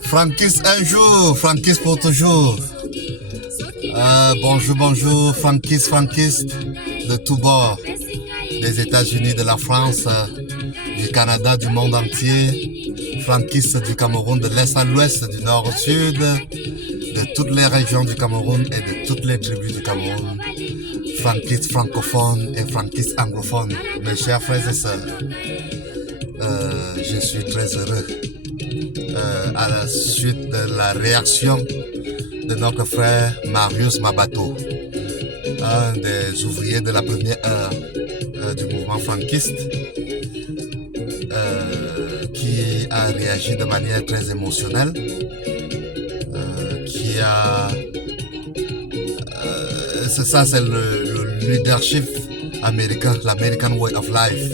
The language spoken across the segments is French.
Frankis un jour, Frankis pour toujours. Bonjour, bonjour, frankistes de tous bords, des États-Unis, de la France, du Canada, du monde entier, frankistes du Cameroun, de l'Est à l'Ouest, du Nord au Sud, de toutes les régions du Cameroun et de toutes les tribus du Cameroun, frankistes francophones et frankistes anglophones, mes chers frères et sœurs. Je suis très heureux à la suite de la réaction de notre frère Marius Mabato, un des ouvriers de la première heure du mouvement franquiste, qui a réagi de manière très émotionnelle, qui a... c'est ça, c'est le leadership américain, l'American Way of Life,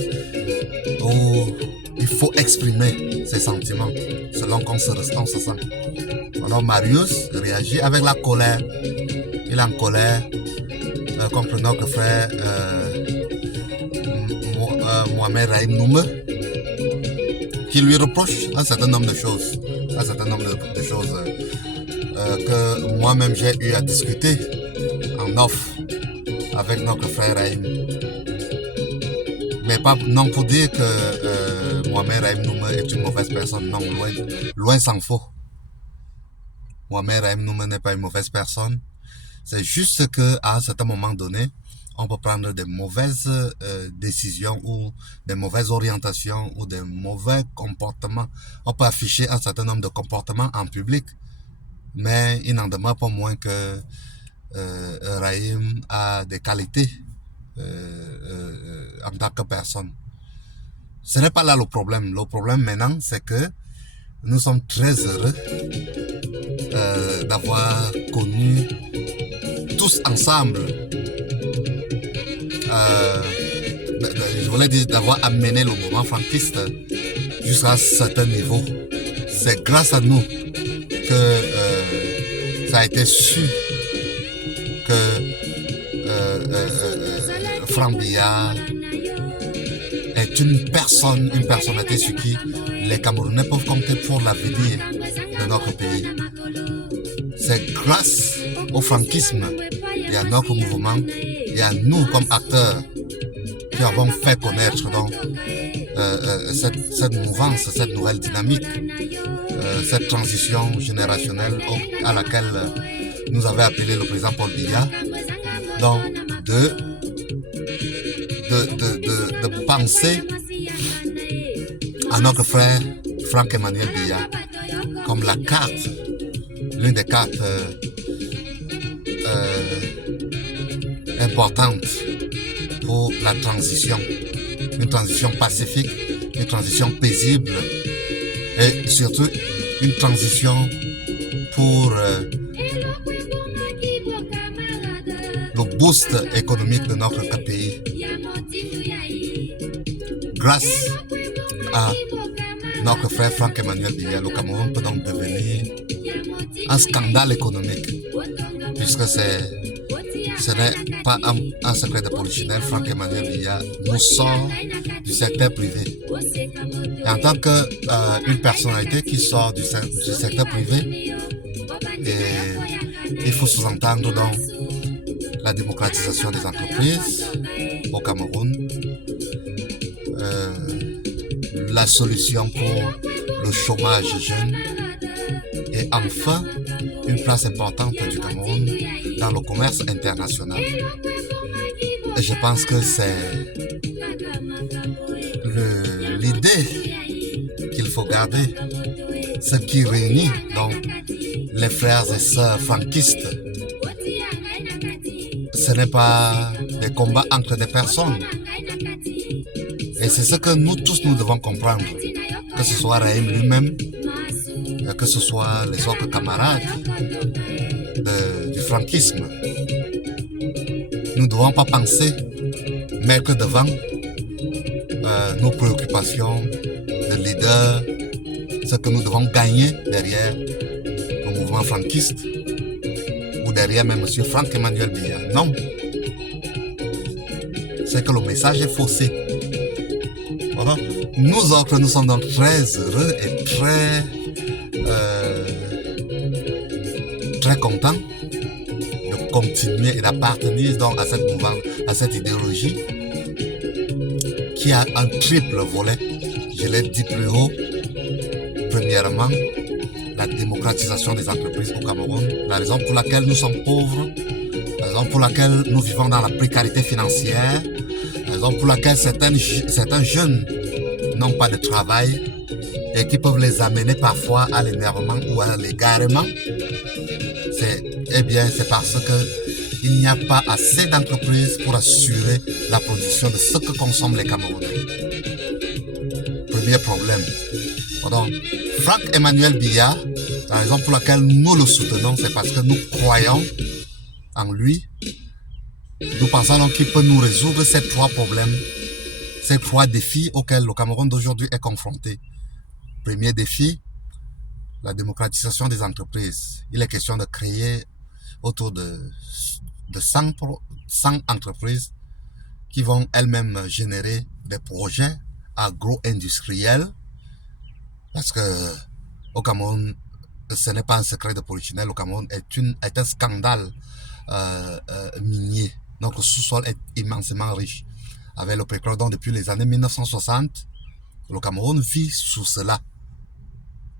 où il faut exprimer ses sentiments selon qu'on se sent. Alors Marius réagit avec la colère. Il est en colère contre notre frère Mohamed Rahim Noumé, qui lui reproche un certain nombre de choses, que moi-même j'ai eu à discuter en off avec notre frère Rahim. Mais pas non pour dire que Mohamed Rahim Noumé est une mauvaise personne, non, loin s'en faut. Mohamed Rahim Noumé n'est pas une mauvaise personne. C'est juste qu'à un certain moment donné, on peut prendre des mauvaises décisions ou des mauvaises orientations ou des mauvais comportements. On peut afficher un certain nombre de comportements en public, mais il n'en demeure pas moins que Rahim a des qualités en tant que personne. Ce n'est pas là le problème. Le problème maintenant, c'est que nous sommes très heureux d'avoir connu tous ensemble, je voulais dire d'avoir amené le mouvement franquiste jusqu'à un certain niveau. C'est grâce à nous que ça a été su que Franck Biya est une personnalité sur qui les Camerounais peuvent compter pour l'avenir de notre pays. C'est grâce au franquisme et à notre mouvement et à nous comme acteurs qui avons fait connaître donc, cette mouvance, cette nouvelle dynamique, cette transition générationnelle à laquelle nous avait appelé le président Paul Biya, donc de penser à notre frère Franck Emmanuel Biya comme la carte, l'une des cartes importantes pour la transition, une transition pacifique, une transition paisible et surtout une transition pour le boost économique de notre pays. Grâce à notre frère Franck Emmanuel Biya, le Cameroun peut donc devenir un scandale économique, puisque ce n'est pas un secret de polichinelle. Franck Emmanuel Biya nous sort du secteur privé. Et en tant qu'une personnalité qui sort du secteur privé, il faut sous-entendre donc la démocratisation des entreprises au Cameroun, la solution pour le chômage jeune et enfin une place importante du Cameroun dans le commerce international. Et je pense que c'est l'idée qu'il faut garder, ce qui réunit donc les frères et sœurs franquistes. Ce n'est pas des combats entre des personnes. Et c'est ce que nous tous nous devons comprendre, que ce soit Rahim lui-même, que ce soit les autres camarades du franquisme. Nous ne devons pas penser, mais que devant nos préoccupations de leader, ce que nous devons gagner derrière le mouvement franquiste ou derrière même M. Franck Emmanuel Biya. Non. C'est que le message est faussé. Voilà. Nous autres, nous sommes donc très heureux et très très content de continuer et d'appartenir donc à cette mouvance, à cette idéologie qui a un triple volet. Je l'ai dit plus haut. Premièrement, la démocratisation des entreprises au Cameroun, la raison pour laquelle nous sommes pauvres, la raison pour laquelle nous vivons dans la précarité financière, la raison pour laquelle certains jeunes n'ont pas de travail et qui peuvent les amener parfois à l'énervement ou à l'égarement. C'est parce qu'il n'y a pas assez d'entreprises pour assurer la production de ce que consomment les Camerounais. Premier problème. Donc, Franck-Emmanuel Biya, la raison pour laquelle nous le soutenons, c'est parce que nous croyons en lui. Nous pensons donc qu'il peut nous résoudre ces trois problèmes, ces trois défis auxquels le Cameroun d'aujourd'hui est confronté. Premier défi, la démocratisation des entreprises. Il est question de créer autour de 100 entreprises qui vont elles-mêmes générer des projets agro-industriels. Parce que au Cameroun, ce n'est pas un secret de polichinelle, le Cameroun est un scandale minier. Notre sous-sol est immensément riche. Avec le pétrole, donc depuis les années 1960, le Cameroun vit sous cela.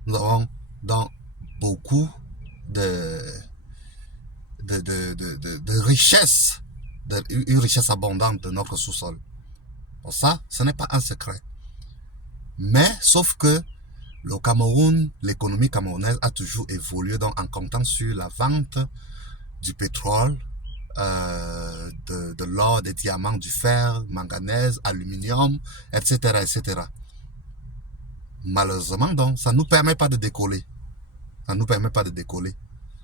Nous avons donc beaucoup de richesses, une richesse abondante de notre sous-sol. Pour ça, ce n'est pas un secret. Mais, sauf que le Cameroun, l'économie camerounaise a toujours évolué donc en comptant sur la vente du pétrole, de l'or, des diamants, du fer, manganèse, aluminium, etc., etc. Malheureusement, donc, ça ne nous permet pas de décoller. Ça ne nous permet pas de décoller.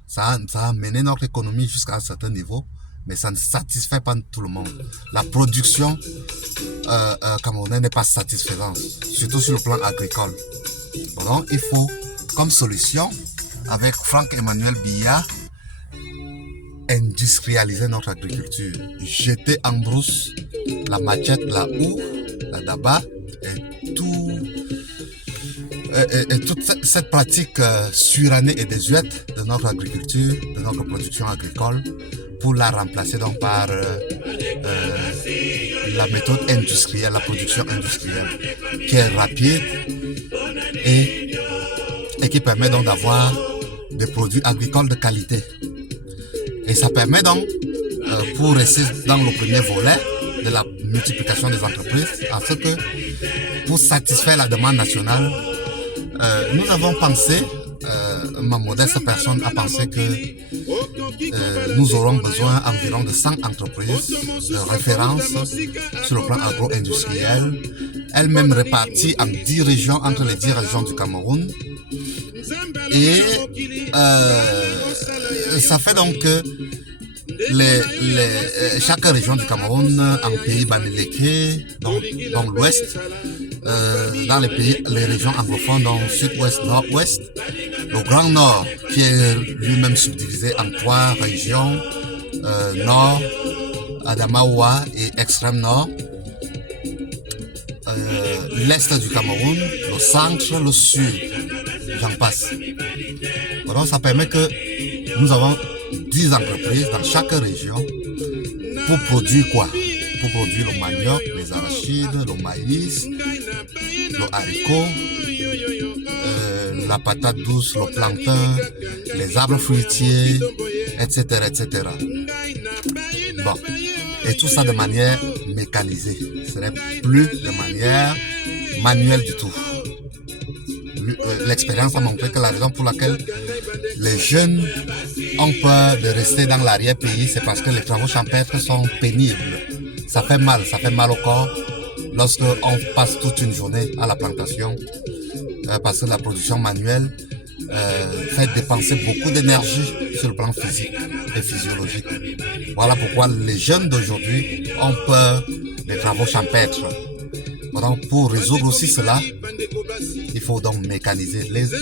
Ça a mené notre économie jusqu'à un certain niveau, mais ça ne satisfait pas tout le monde. La production camerounaise n'est pas satisfaisante, surtout sur le plan agricole. Donc, il faut, comme solution, avec Franck-Emmanuel Biya, industrialiser notre agriculture. Jeter en brousse la machette, la houe, la daba et toute cette pratique surannée et désuète de notre agriculture, de notre production agricole, pour la remplacer donc par la méthode industrielle, la production industrielle, qui est rapide et qui permet donc d'avoir des produits agricoles de qualité. Et ça permet donc, pour rester dans le premier volet de la multiplication des entreprises, à ce que, pour satisfaire la demande nationale, nous avons pensé, ma modeste personne a pensé que nous aurons besoin environ de 100 entreprises de référence sur le plan agro-industriel, elles-mêmes réparties en 10 régions, entre les 10 régions du Cameroun. Et ça fait donc que chaque région du Cameroun, en pays Bamileke, dans l'ouest, dans les régions anglophones, dans sud-ouest, nord-ouest, le Grand Nord, qui est lui-même subdivisé en 3 régions, Nord, Adamawa et Extrême Nord, l'Est du Cameroun, le centre, le Sud, j'en passe. Donc ça permet que nous avons 10 entreprises dans chaque région pour produire quoi? Pour produire le manioc, les arachides, le maïs, le haricot, la patate douce, le plantain, les arbres fruitiers, etc., etc. Bon. Et tout ça de manière mécanisée. Ce n'est plus de manière manuelle du tout. L'expérience a montré que la raison pour laquelle les jeunes ont peur de rester dans l'arrière-pays, c'est parce que les travaux champêtres sont pénibles. Ça fait mal au corps lorsqu'on passe toute une journée à la plantation, parce que la production manuelle fait dépenser beaucoup d'énergie sur le plan physique et physiologique. Voilà pourquoi les jeunes d'aujourd'hui ont peur des travaux champêtres. Donc, pour résoudre aussi cela, il faut donc mécaniser, les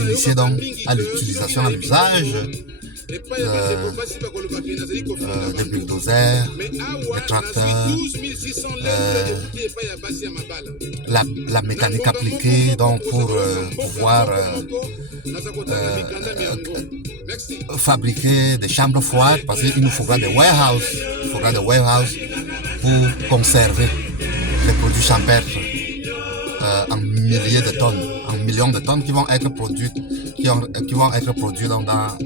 initier donc à l'utilisation, à l'usage des bulldozers, des tracteurs, la mécanique appliquée donc pour pouvoir fabriquer des chambres froides parce qu'il nous faudra des warehouses pour conserver les produits champêtres en milliers de tonnes, en millions de tonnes qui vont être produites,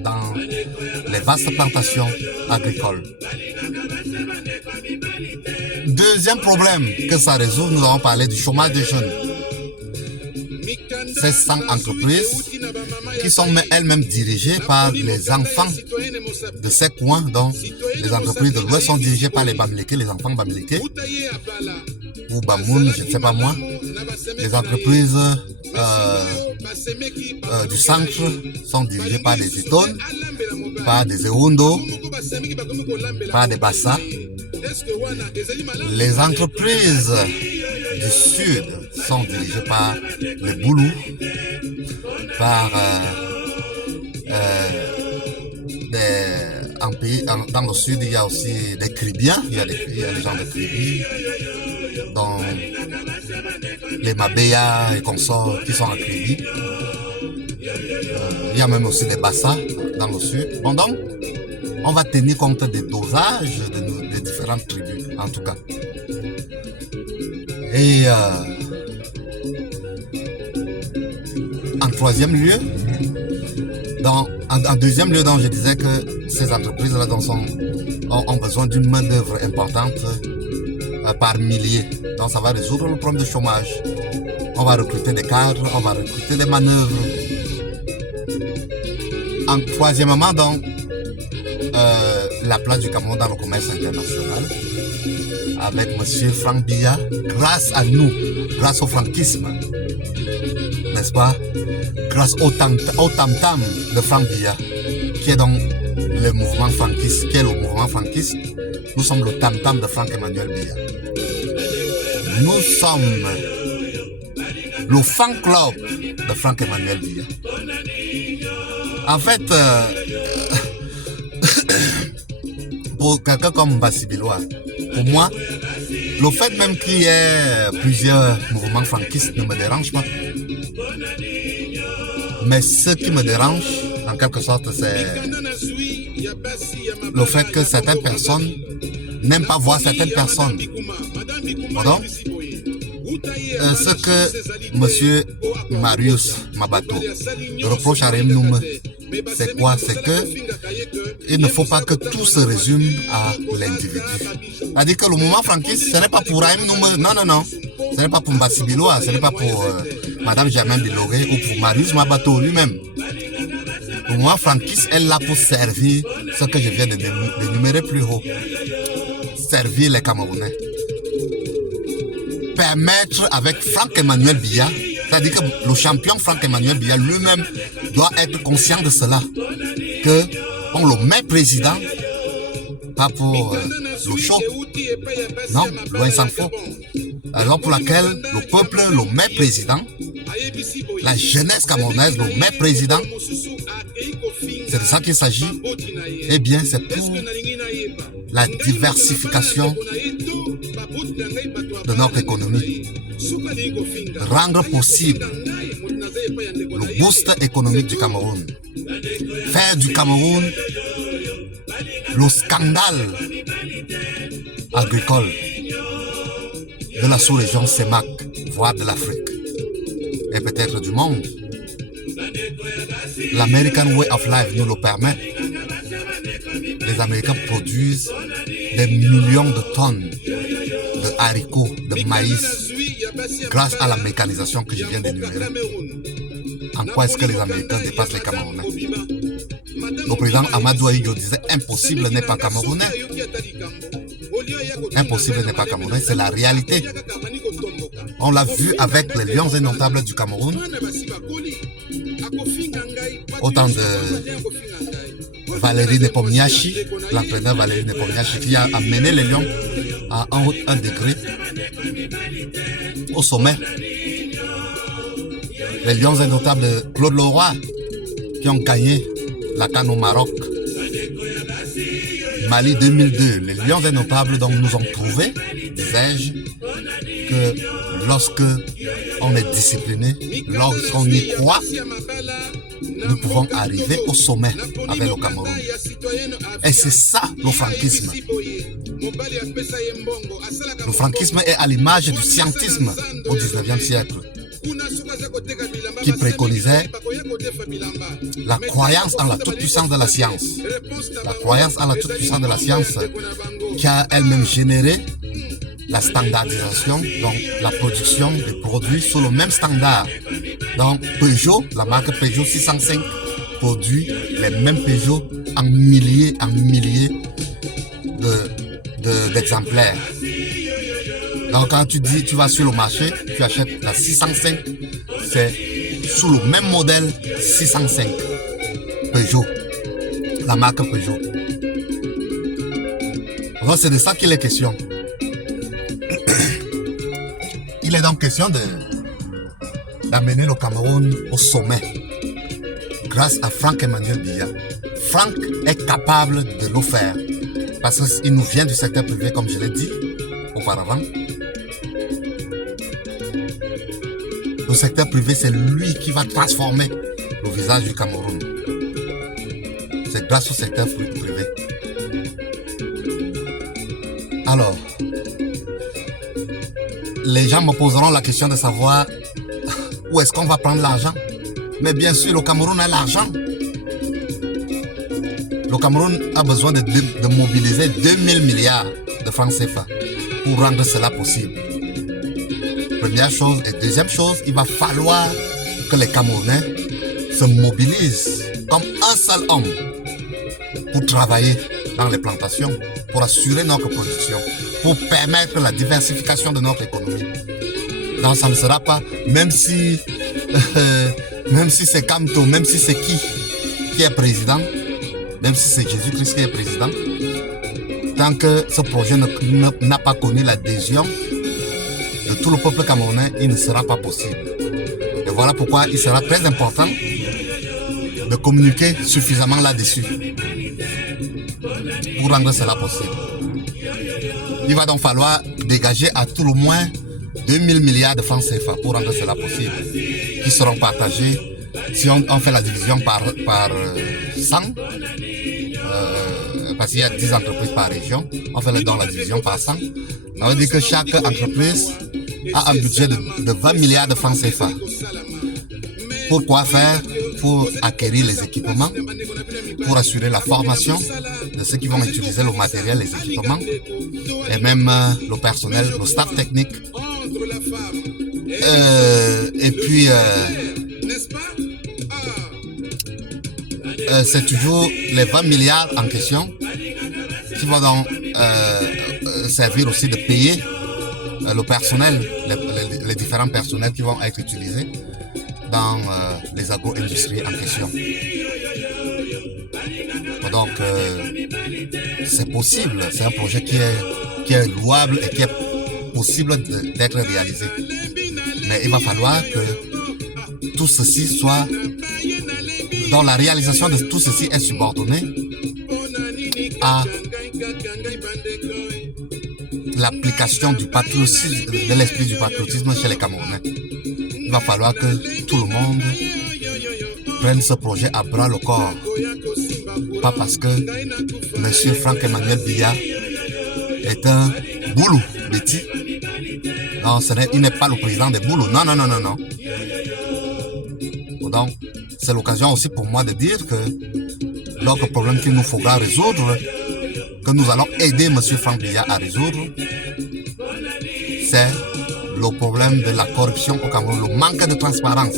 dans les vastes plantations agricoles. Deuxième problème que ça résout, nous avons parlé du chômage des jeunes. Ces 100 entreprises qui sont elles-mêmes dirigées par les enfants de ces coins, donc les entreprises de l'Ouest sont dirigées par les Bamileke, les enfants Bamileke, ou Bamoun, je ne sais pas moi. Les entreprises du centre sont dirigées par des Itones, par des Ehundo, par des Bassa. Les entreprises du sud sont dirigées par les Boulous, par dans le sud il y a aussi des Kribiens, il y a des gens de Kribi, dont les Mabéa et consorts qui sont en Kribi. Il y a même aussi des Bassa dans le sud. Bon, donc, on va tenir compte des dosages des différentes tribus, en tout cas. Et en troisième lieu, en deuxième lieu, je disais que ces entreprises-là ont besoin d'une main-d'œuvre importante par milliers. Donc ça va résoudre le problème de chômage. On va recruter des cadres, on va recruter des manœuvres. En troisièmement, donc, la place du Cameroun dans le commerce international avec M. Franck Biya, grâce à nous, grâce au franquisme, n'est-ce pas, grâce au tam-tam de Franck Biya, qui est donc le mouvement franquiste, nous sommes le tam-tam de Franck Emmanuel Biya. Nous sommes le fan club de Franck Emmanuel Biya. En fait, pour quelqu'un comme Bassibilois, pour moi, le fait même qu'il y ait plusieurs mouvements franquistes ne me dérange pas. Mais ce qui me dérange, en quelque sorte, c'est le fait que certaines personnes n'aiment pas voir certaines personnes. Pardon? Ce que M. Marius Mabato reproche à Remnoum, c'est quoi? C'est que il ne faut pas que tout se résume à l'individu. C'est-à-dire que le mouvement franquiste, ce n'est pas pour Raïm Noum, non. Ce n'est pas pour Mbassi Biloa, ce n'est pas pour Madame Germaine Biloré ou pour Marius Mabato lui-même. Le mouvement franquiste est là pour servir ce que je viens d'énumérer plus haut. Servir les Camerounais. Permettre avec Franck Emmanuel Biya, c'est-à-dire que le champion Franck Emmanuel Biya lui-même doit être conscient de cela, que on le met président, pas pour le show, non, loin s'en faut. Alors pour laquelle le peuple le met président, la jeunesse camerounaise le met président, c'est de ça qu'il s'agit. Eh bien, c'est pour la diversification de notre économie, rendre possible le boost économique du Cameroun, faire du Cameroun le scandale agricole de la sous-région CEMAC, voire de l'Afrique et peut-être du monde. L'American Way of Life nous le permet. Les Américains produisent des millions de tonnes de haricots, de maïs, grâce à la mécanisation que je viens d'énumérer. En quoi est-ce que les Américains dépassent les Camerounais? Le président Amadou Ahidjo disait impossible n'est pas camerounais. Impossible n'est pas camerounais, c'est la réalité. On l'a vu avec les Lions indomptables du Cameroun. Autant de Valérie Nepomniachtchi, l'entraîneur Valérie Nepomniachtchi, qui a amené les Lions à un degré au sommet. Les Lions indomptables de Claude Leroy, qui ont gagné la CAN au Maroc Mali 2002, les lions indomptables donc nous ont prouvé, disais-je, que lorsque on est discipliné, lorsqu'on y croit, nous pouvons arriver au sommet avec le Cameroun. Et c'est ça le franquisme. Le franquisme est à l'image du scientisme au 19e siècle, qui préconisait la croyance en la toute-puissance de la science. La croyance en la toute-puissance de la science qui a elle-même généré la standardisation, donc la production des produits sous le même standard. Donc Peugeot, la marque Peugeot 605, produit les mêmes Peugeot en milliers d'exemplaires. Donc quand tu dis tu vas sur le marché, tu achètes la 605, c'est sous le même modèle 605 Peugeot, la marque Peugeot. Donc c'est de ça qu'il est question. Il est donc question d'amener le Cameroun au sommet grâce à Franck Emmanuel Biya. Franck est capable de le faire parce qu'il nous vient du secteur privé, comme je l'ai dit auparavant. Le secteur privé, c'est lui qui va transformer le visage du Cameroun. C'est grâce au secteur privé. Alors, les gens me poseront la question de savoir où est-ce qu'on va prendre l'argent. Mais bien sûr, le Cameroun a l'argent. Le Cameroun a besoin de mobiliser 2000 milliards de francs CFA pour rendre cela possible. Première chose. Et deuxième chose, il va falloir que les Camerounais se mobilisent comme un seul homme pour travailler dans les plantations, pour assurer notre production, pour permettre la diversification de notre économie. Donc ça ne sera pas, même si c'est Kamto, même si c'est qui est président, même si c'est Jésus-Christ qui est président, tant que ce projet n'a pas connu l'adhésion de tout le peuple camerounais, il ne sera pas possible. Et voilà pourquoi il sera très important de communiquer suffisamment là-dessus pour rendre cela possible. Il va donc falloir dégager à tout le moins 2000 milliards de francs CFA pour rendre cela possible, qui seront partagés, si on fait la division par 100, parce qu'il y a 10 entreprises par région, on fait la division par 100. Ça veut dire que chaque entreprise a un budget de 20 milliards de francs CFA. Pour quoi faire? Pour acquérir les équipements, pour assurer la formation de ceux qui vont utiliser le matériel, les équipements, et même le personnel, le staff technique. Et puis, c'est toujours les 20 milliards en question qui vont donc servir aussi de payer le personnel, les différents personnels qui vont être utilisés dans les agro-industries en question. Donc, c'est possible, c'est un projet qui est louable et qui est possible d'être réalisé. Mais il va falloir que tout ceci soit, dans la réalisation de tout ceci est subordonné à l'application du patriotisme, de l'esprit du patriotisme chez les Camerounais. Il va falloir que tout le monde prenne ce projet à bras le corps. Pas parce que M. Franck Emmanuel Biya est un boulou, Betty. Non, il n'est pas le président des boulous. Non. Donc, c'est l'occasion aussi pour moi de dire que l'autre problème qu'il nous faudra résoudre, que nous allons aider M. Franck Biya à résoudre, c'est le problème de la corruption au Cameroun, le manque de transparence,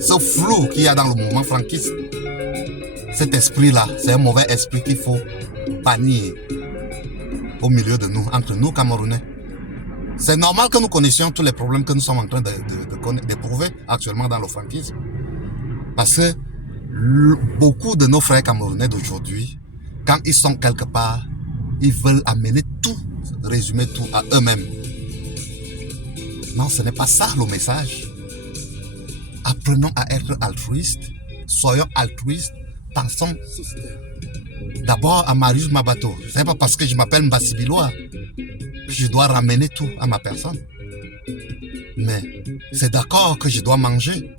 ce flou qu'il y a dans le mouvement franquiste. Cet esprit-là, c'est un mauvais esprit qu'il faut bannir au milieu de nous, entre nous Camerounais. C'est normal que nous connaissions tous les problèmes que nous sommes en train d'éprouver actuellement dans le franquisme. Parce que beaucoup de nos frères camerounais d'aujourd'hui, quand ils sont quelque part, ils veulent amener tout, résumer tout à eux-mêmes. Non, ce n'est pas ça le message. Apprenons à être altruistes, soyons altruistes, pensons d'abord à Marius Mabato. Ce n'est pas parce que je m'appelle Mbassibiloa que je dois ramener tout à ma personne. Mais c'est d'accord que je dois manger.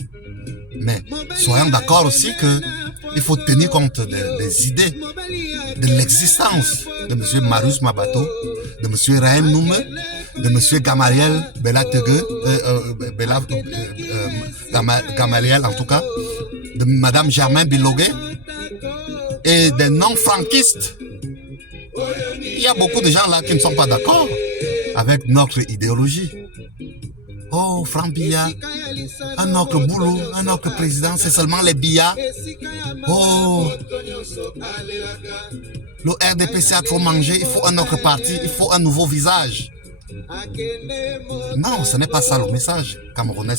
Mais soyons d'accord aussi qu'il faut tenir compte des idées, de l'existence de M. Marius Mabato, de M. Rahem Noume, de M. Gamaliel Gamaliel en tout cas, de Mme Germain Bilogué et des non-franquistes. Il y a beaucoup de gens là qui ne sont pas d'accord avec notre idéologie. Oh, Franck Biya, un autre boulot, un autre président, c'est seulement les Biya. Oh, le RDPC a trop mangé, il faut un autre parti, il faut un nouveau visage. Non, ce n'est pas ça le message, Camerounais.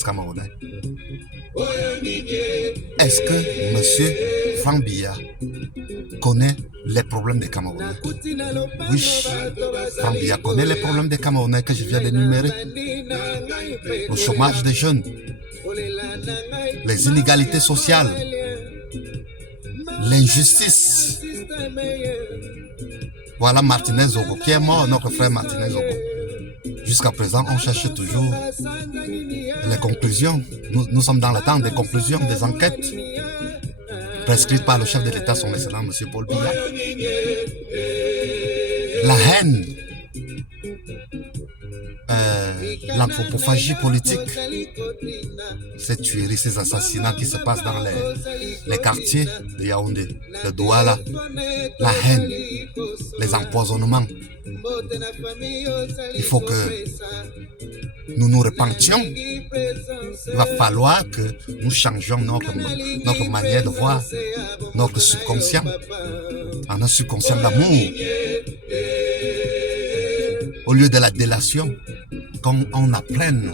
Est-ce que M. Franck Biya connaît les problèmes des Camerounais? Oui, Franck Biya connaît les problèmes des Camerounais que je viens d'énumérer. Le chômage des jeunes, les inégalités sociales, l'injustice. Voilà Martinez Zogo qui est mort, notre frère Martinez Zogo. Jusqu'à présent, on cherche toujours les conclusions. Nous sommes dans l'attente des conclusions des enquêtes prescrites par le chef de l'État, son excellent M. Paul Biya. La haine, l'anthropophagie politique, ces tueries, ces assassinats qui se passent dans les quartiers de Yaoundé, de Douala, la haine, les empoisonnements. Il faut que nous nous repentions. Il va falloir que nous changions notre manière de voir, notre subconscient, en un subconscient d'amour. Au lieu de la délation, qu'on apprenne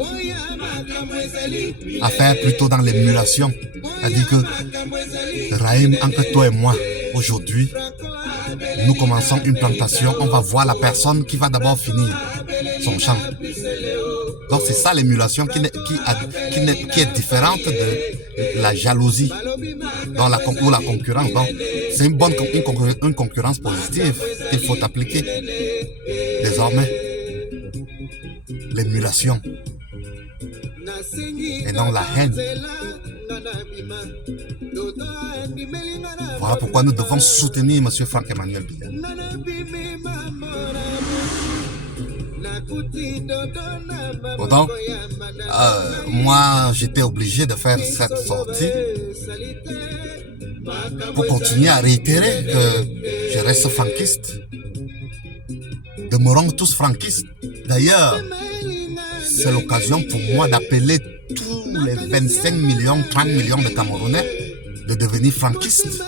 à faire plutôt dans l'émulation. C'est-à-dire que Rahem, entre toi et moi, aujourd'hui, nous commençons une plantation, on va voir la personne qui va d'abord finir son champ. Donc c'est ça l'émulation qui est différente de la jalousie ou la concurrence. Donc c'est une concurrence positive qu'il faut appliquer désormais. L'émulation et non la haine. Voilà pourquoi nous devons soutenir M. Franck-Emmanuel Biya. Donc, moi, j'étais obligé de faire cette sortie pour continuer à réitérer que je reste franquiste. Demeurons tous franquistes. D'ailleurs, c'est l'occasion pour moi d'appeler tous les 25 millions, 30 millions de Camerounais de devenir franquistes.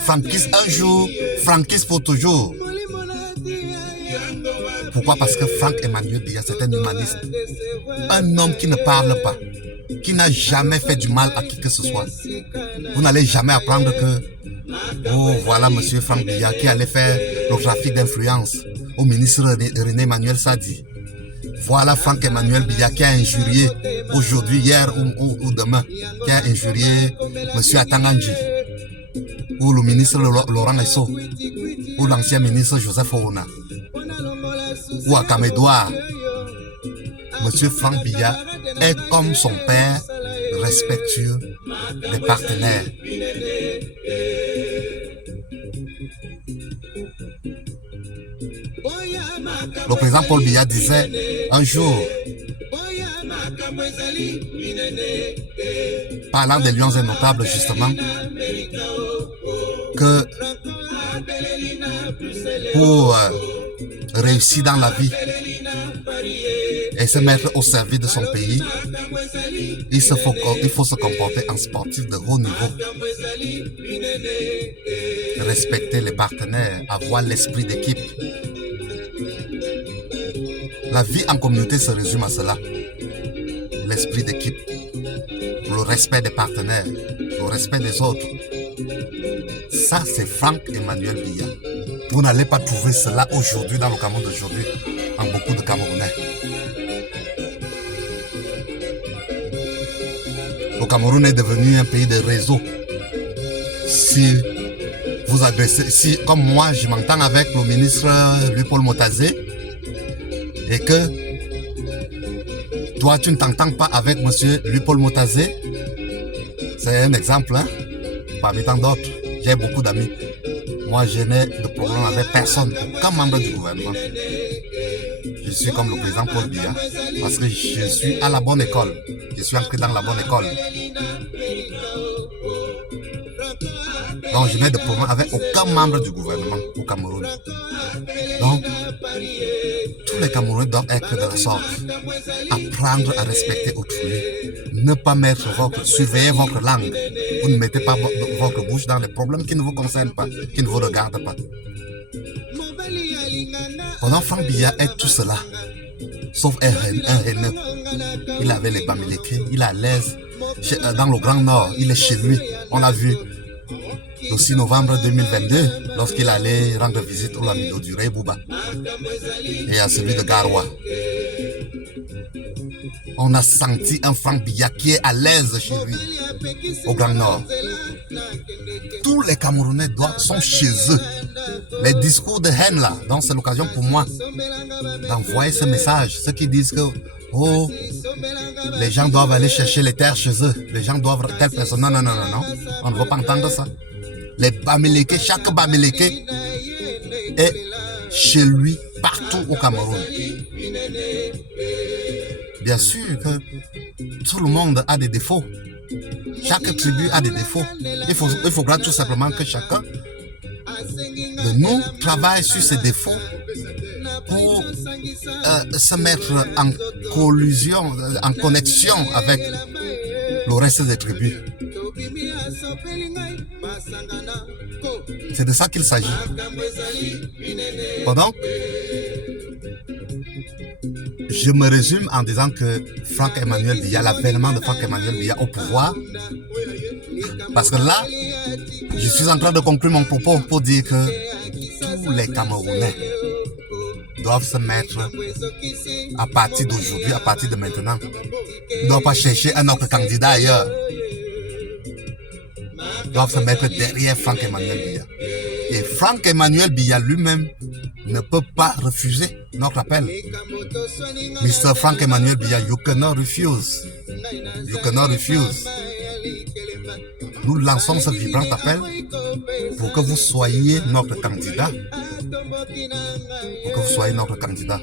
Franquistes un jour, franquistes pour toujours. Pourquoi? Parce que Franck-Emmanuel Biya, c'est un humaniste. Un homme qui ne parle pas, qui n'a jamais fait du mal à qui que ce soit. Vous n'allez jamais apprendre que, oh voilà M. Franck Biya qui allait faire le trafic d'influence au ministre René Emmanuel Sadi. Voilà Franck-Emmanuel Biya qui a injurié aujourd'hui, hier ou demain, qui a injurié M. Atanganji, ou le ministre Laurent Esso, ou l'ancien ministre Joseph Ouna, ou à Kamedoua. M. Franck Biya est comme son père, respectueux des partenaires. Le président Paul Biya disait un jour, parlant des lions innotables justement, que pour réussir dans la vie et se mettre au service de son pays, il faut se comporter en sportif de haut niveau, respecter les partenaires, avoir l'esprit d'équipe. La vie en communauté se résume à cela. L'esprit d'équipe, le respect des partenaires, le respect des autres. Ça, c'est Franck-Emmanuel Biya. Vous n'allez pas trouver cela aujourd'hui dans le Cameroun d'aujourd'hui, en beaucoup de Camerounais. Le Cameroun est devenu un pays de réseau. si vous adressez, si comme moi je m'entends avec le ministre Louis-Paul Motazé et que toi tu ne t'entends pas avec monsieur Louis-Paul Motazé, c'est un exemple, hein, parmi tant d'autres. J'ai beaucoup d'amis. Moi, je n'ai de problème avec personne, aucun membre du gouvernement. Je suis comme le président Paul Biya, parce que je suis à la bonne école. Je suis entré dans la bonne école. Donc, je n'ai de problème avec aucun membre du gouvernement au Cameroun. Donc, tous les Camerounais doivent être de la sorte. Apprendre à respecter autrui. Ne pas surveiller votre langue. Vous ne mettez pas votre bouche dans les problèmes qui ne vous concernent pas, qui ne vous regardent pas. Pendant Franck Biya est tout cela, sauf un haineux. Il avait les Bamileke, il est à l'aise. Dans le Grand Nord, il est chez lui. On l'a vu le 6 novembre 2022, lorsqu'il allait rendre visite au Lamido du Ré Bouba et à celui de Garoua. On a senti un Franck Biya qui est à l'aise chez lui, au Grand Nord. Tous les Camerounais sont chez eux. Les discours de haine là, donc c'est l'occasion pour moi d'envoyer ce message. Ceux qui disent que les gens doivent aller chercher les terres chez eux, les gens doivent telle personne. Non, on ne veut pas entendre ça. Les Bamileke, chaque Bamileke est chez lui partout au Cameroun. Bien sûr que tout le monde a des défauts. Chaque tribu a des défauts. Il faudra tout simplement que chacun de nous travaille sur ses défauts pour se mettre en collusion, en connexion avec le reste des tribus. C'est de ça qu'il s'agit. Donc, je me résume en disant que Franck-Emmanuel Biya, l'avènement de Franck-Emmanuel Biya au pouvoir, parce que là, je suis en train de conclure mon propos pour dire que tous les Camerounais doivent se mettre à partir d'aujourd'hui, à partir de maintenant. Ils ne doivent pas chercher un autre candidat ailleurs. Ils doivent se mettre derrière Franck-Emmanuel Biya. Et Franck-Emmanuel Biya lui-même ne peut pas refuser notre appel. Mr. Franck-Emmanuel Biya, you cannot refuse. You cannot refuse. Nous lançons ce vibrant appel pour que vous soyez notre candidat. Pour que vous soyez notre candidat.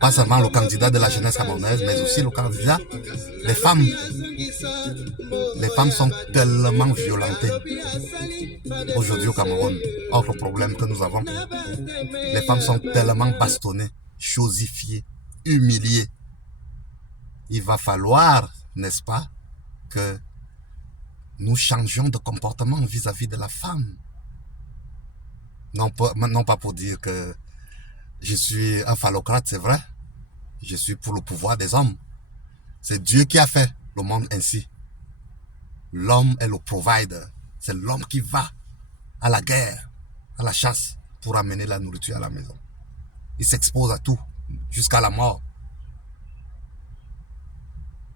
Pas seulement le candidat de la jeunesse camerounaise, mais aussi le candidat des femmes. Les femmes sont tellement violentées aujourd'hui au Cameroun. Autre problème que nous avons. Les femmes sont tellement bastonnées, chosifiées, humiliées. Il va falloir, n'est-ce pas, que nous changions de comportement vis-à-vis de la femme. Non pas pour dire que je suis un phallocrate, c'est vrai. Je suis pour le pouvoir des hommes. C'est Dieu qui a fait le monde ainsi. L'homme est le provider. C'est l'homme qui va à la guerre, à la chasse, pour amener la nourriture à la maison. Il s'expose à tout, jusqu'à la mort.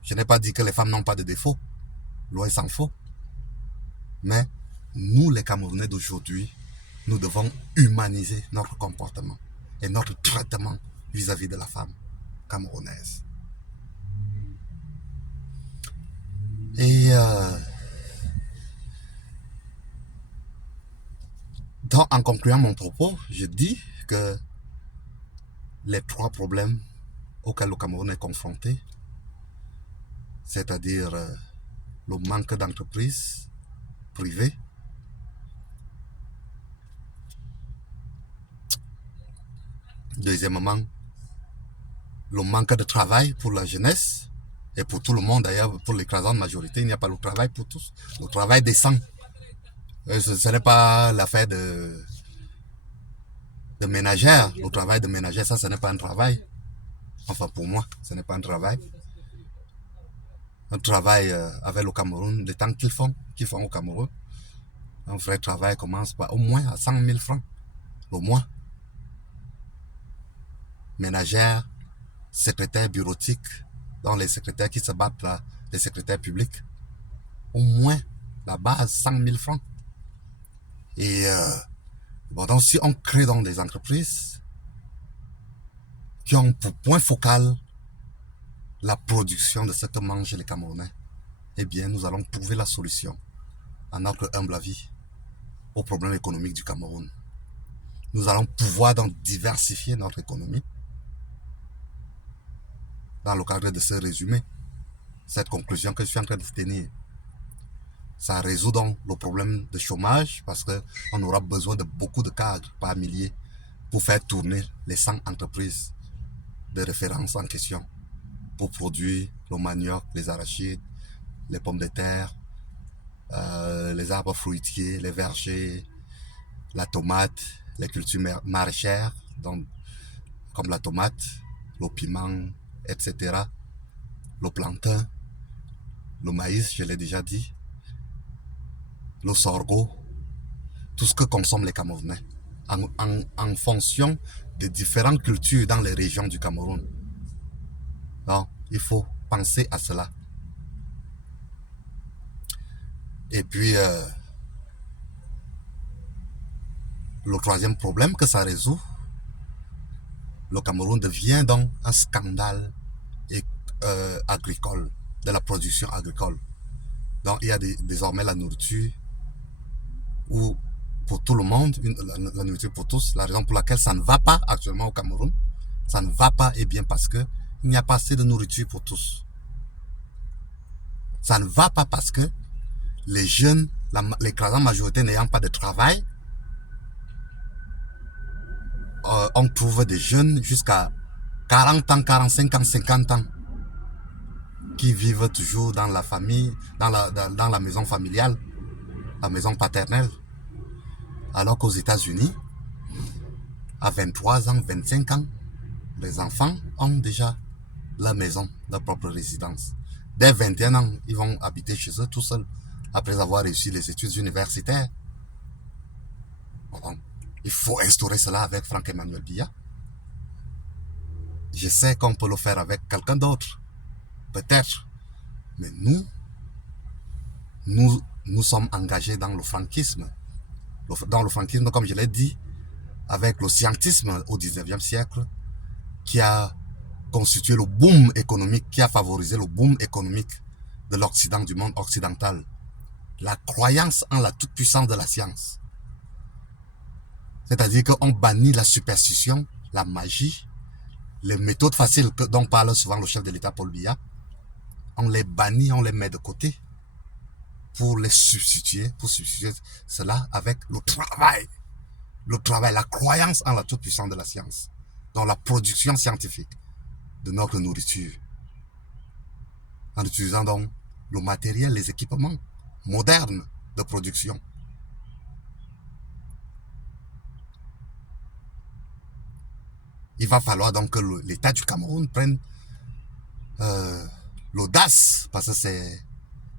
Je n'ai pas dit que les femmes n'ont pas de défauts. Loin s'en faut. Mais nous, les Camerounais d'aujourd'hui, nous devons humaniser notre comportement et notre traitement vis-à-vis de la femme camerounaise. Et donc, en concluant mon propos, je dis que les trois problèmes auxquels le Cameroun est confronté, c'est-à-dire le manque d'entreprises privées, deuxièmement, le manque de travail pour la jeunesse et pour tout le monde d'ailleurs, pour l'écrasante majorité, il n'y a pas le travail pour tous, le travail décent. Ce n'est pas l'affaire de ménagère, le travail de ménagère, ça ce n'est pas un travail. Enfin pour moi, ce n'est pas un travail. Un travail avec le Cameroun, le temps qu'ils font au Cameroun, un vrai travail commence par au moins à 100 000 francs au mois. Ménagère, secrétaire bureautique, dans les secrétaires qui se battent là, les secrétaires publics, au moins la base 100 000 francs. Et bon, donc si on crée donc des entreprises qui ont pour point focal la production de ce que mangent les Camerounais, eh bien, nous allons trouver la solution, à notre humble avis, aux problèmes économiques du Cameroun. Nous allons pouvoir donc diversifier notre économie dans le cadre de ce résumé, cette conclusion que je suis en train de tenir. Ça résout donc le problème de chômage parce qu'on aura besoin de beaucoup de cadres par milliers pour faire tourner les 100 entreprises de référence en question pour produire le manioc, les arachides, les pommes de terre, les arbres fruitiers, les vergers, la tomate, les cultures maraîchères, donc, comme la tomate, le piment, etc., le plantain, le maïs, je l'ai déjà dit, le sorgho, tout ce que consomment les Camerounais, en fonction des différentes cultures dans les régions du Cameroun. Donc, il faut penser à cela. Et puis, le troisième problème que ça résout, le Cameroun devient donc un scandale agricole, de la production agricole. Donc, il y a désormais la nourriture où, pour tout le monde, la nourriture pour tous. La raison pour laquelle ça ne va pas actuellement au Cameroun, ça ne va pas, et bien parce que il n'y a pas assez de nourriture pour tous. Ça ne va pas parce que les jeunes, l'écrasante majorité n'ayant pas de travail, on trouve des jeunes jusqu'à 40 ans, 45 ans, 50 ans qui vivent toujours dans la famille, dans la maison familiale, la maison paternelle. Alors qu'aux États-Unis, à 23 ans, 25 ans, les enfants ont déjà leur maison, leur propre résidence. Dès 21 ans, ils vont habiter chez eux tout seuls, après avoir réussi les études universitaires. Bon, il faut instaurer cela avec Franck-Emmanuel Biya. Je sais qu'on peut le faire avec quelqu'un d'autre, peut-être. Mais nous sommes engagés dans le franquisme. Dans le franquisme, comme je l'ai dit, avec le scientisme au 19e siècle, qui a constitué le boom économique, qui a favorisé le boom économique de l'Occident, du monde occidental. La croyance en la toute-puissance de la science. C'est-à-dire qu'on bannit la superstition, la magie, les méthodes faciles dont parle souvent le chef de l'État Paul Biya. On les bannit, on les met de côté pour substituer cela avec le travail. Le travail, la croyance en la toute-puissance de la science, dans la production scientifique de notre nourriture, en utilisant donc le matériel, les équipements modernes de production. Il va falloir donc que l'État du Cameroun prenne l'audace, parce que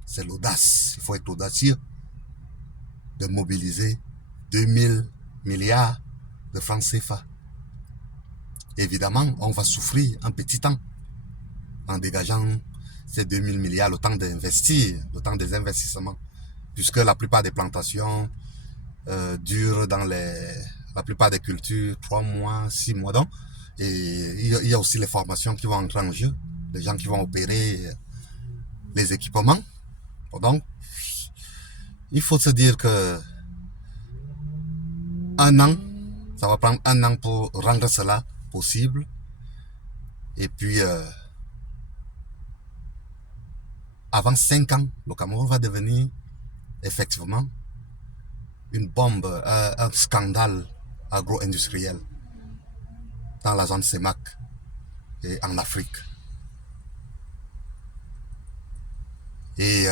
c'est l'audace, il faut être audacieux, de mobiliser 2000 milliards de francs CFA. Évidemment, on va souffrir un petit temps en dégageant ces 2000 milliards, le temps d'investir, le temps des investissements, puisque la plupart des plantations durent dans la plupart des cultures 3 mois, 6 mois. Donc, et il y a aussi les formations qui vont entrer en jeu, les gens qui vont opérer les équipements. Donc, il faut se dire que ça va prendre 1 an pour rendre cela possible. Et puis, avant 5 ans, le Cameroun va devenir effectivement une bombe, un scandale agro-industriel dans la zone CEMAC et en Afrique. Et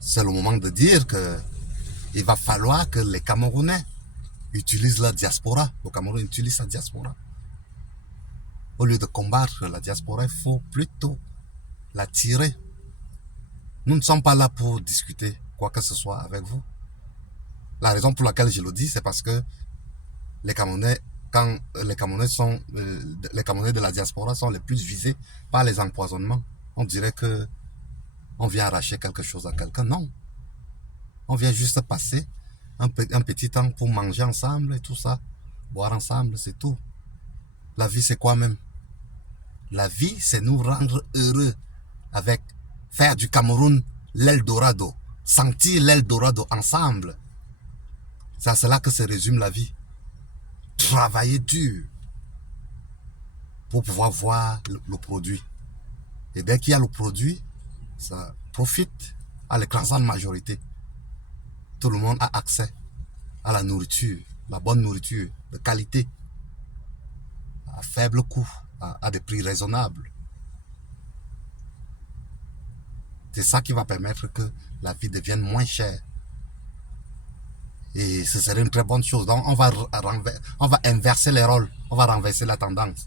c'est le moment de dire qu'il va falloir que les Camerounais utilisent la diaspora. Le Cameroun utilise sa diaspora. Au lieu de combattre la diaspora, il faut plutôt la tirer. Nous ne sommes pas là pour discuter quoi que ce soit avec vous. La raison pour laquelle je le dis, c'est parce que les Camerounais, quand les Camerounais de la diaspora sont les plus visés par les empoisonnements, on dirait que on vient arracher quelque chose à quelqu'un. Non. On vient juste passer un petit temps pour manger ensemble et tout ça, boire ensemble, c'est tout. La vie, c'est quoi même? La vie, c'est nous rendre heureux avec faire du Cameroun l'Eldorado, sentir l'Eldorado ensemble. C'est à cela que se résume la vie. Travailler dur pour pouvoir voir le produit. Et dès qu'il y a le produit, ça profite à l'écrasante majorité. Tout le monde a accès à la nourriture, la bonne nourriture, de qualité, à faible coût, à des prix raisonnables. C'est ça qui va permettre que la vie devienne moins chère. Et ce serait une très bonne chose. Donc on va inverser les rôles, on va renverser la tendance.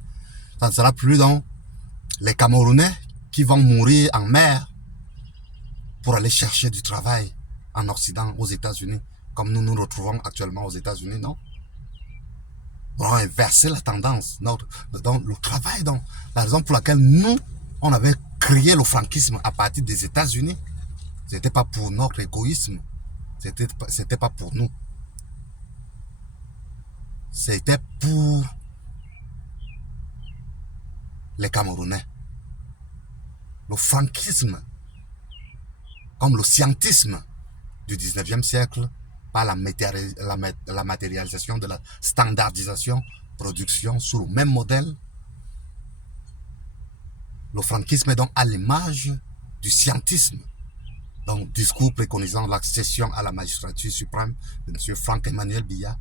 Ça ne sera plus donc les Camerounais qui vont mourir en mer pour aller chercher du travail en Occident, aux États-Unis, comme nous nous retrouvons actuellement aux États-Unis, non? On va inverser la tendance. Donc le travail, donc, la raison pour laquelle nous, on avait créé le franquisme à partir des États-Unis, c'était pas pour notre égoïsme, c'était pas pour nous. C'était pour les Camerounais. Le franquisme, comme le scientisme du 19e siècle, par la matérialisation de la standardisation, production sous le même modèle. Le franquisme est donc à l'image du scientisme. Donc, discours préconisant l'accession à la magistrature suprême de M. Franck-Emmanuel Biya.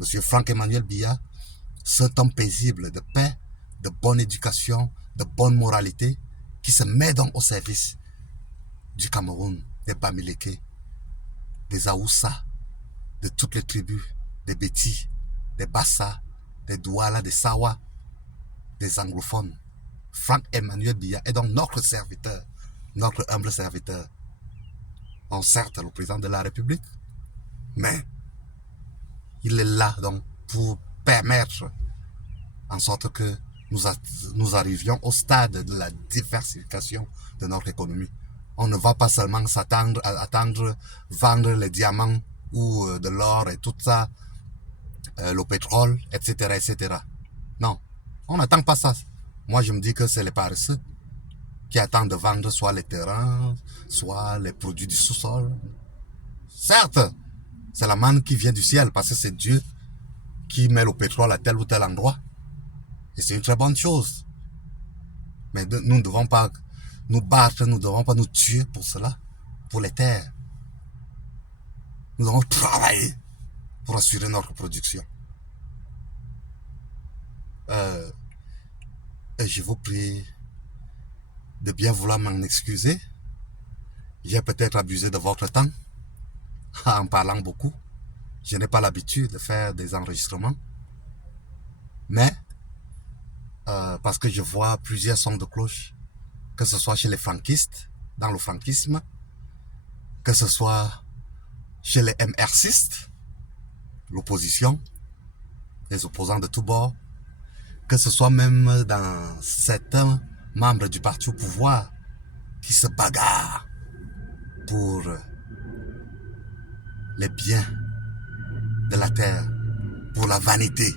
M. Franck-Emmanuel Biya, cet homme paisible de paix, de bonne éducation, de bonne moralité, qui se met donc au service du Cameroun, des Bamileke, des Aoussa, de toutes les tribus, des Bétis, des Bassa, des Douala, des Sawa, des anglophones. Franck-Emmanuel Biya est donc notre serviteur, notre humble serviteur. On certes le président de la République, mais il est là donc pour permettre en sorte que nous arrivions au stade de la diversification de notre économie. On ne va pas seulement s'attendre à attendre vendre les diamants ou de l'or et tout ça, le pétrole, etc., etc. Non, on n'attend pas ça. Moi, je me dis que c'est les paresseux qui attendent de vendre soit les terrains, soit les produits du sous-sol. Certes, c'est la manne qui vient du ciel parce que c'est Dieu qui met le pétrole à tel ou tel endroit. Et c'est une très bonne chose. Mais nous ne devons pas nous battre, nous ne devons pas nous tuer pour cela, pour les terres. Nous devons travailler pour assurer notre production. Et je vous prie de bien vouloir m'en excuser. J'ai peut-être abusé de votre temps en parlant beaucoup. Je n'ai pas l'habitude de faire des enregistrements. Mais, parce que je vois plusieurs sons de cloche, que ce soit chez les franquistes, dans le franquisme, que ce soit chez les MRCistes, l'opposition, les opposants de tous bords, que ce soit même dans certains membres du parti au pouvoir qui se bagarrent pour les biens de la terre, pour la vanité.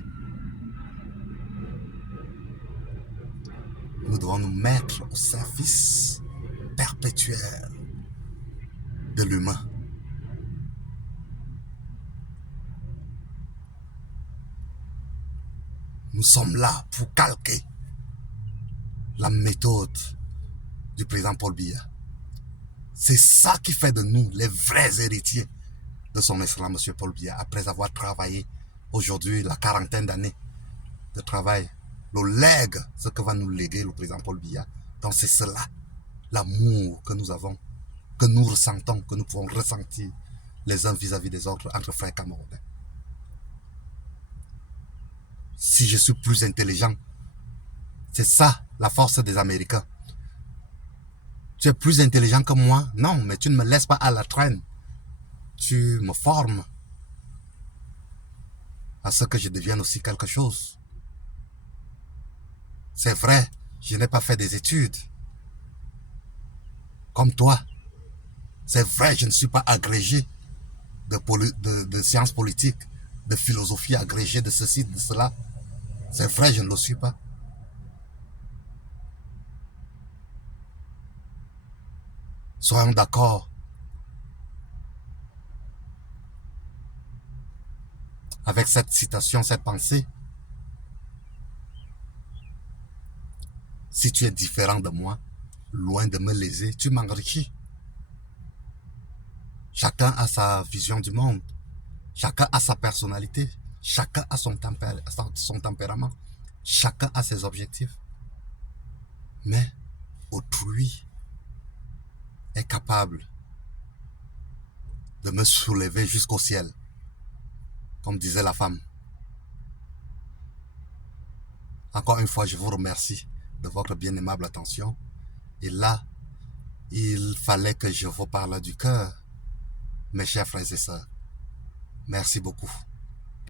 Nous devons nous mettre au service perpétuel de l'humain. Nous sommes là pour calquer la méthode du président Paul Biya. C'est ça qui fait de nous les vrais héritiers de son excellence, M. Paul Biya, après avoir travaillé aujourd'hui la quarantaine d'années de travail. Le legs, ce que va nous léguer le président Paul Biya. Donc c'est cela, l'amour que nous avons, que nous ressentons, que nous pouvons ressentir les uns vis-à-vis des autres entre frères camerounais. Si je suis plus intelligent, c'est ça la force des Américains. Tu es plus intelligent que moi? Non, mais tu ne me laisses pas à la traîne. Tu me formes à ce que je devienne aussi quelque chose. C'est vrai, je n'ai pas fait des études comme toi. C'est vrai, je ne suis pas agrégé. de sciences politiques, de philosophie agrégée, de ceci, de cela. C'est vrai, je ne le suis pas. Soyons d'accord avec cette citation, cette pensée. Si tu es différent de moi, loin de me léser, tu m'enrichis. Chacun a sa vision du monde. Chacun a sa personnalité. Chacun a son tempérament. Chacun a ses objectifs. Mais autrui est capable de me soulever jusqu'au ciel, comme disait la femme. Encore une fois, je vous remercie de votre bien aimable attention. Et là, il fallait que je vous parle du cœur, mes chers frères et sœurs. Merci beaucoup.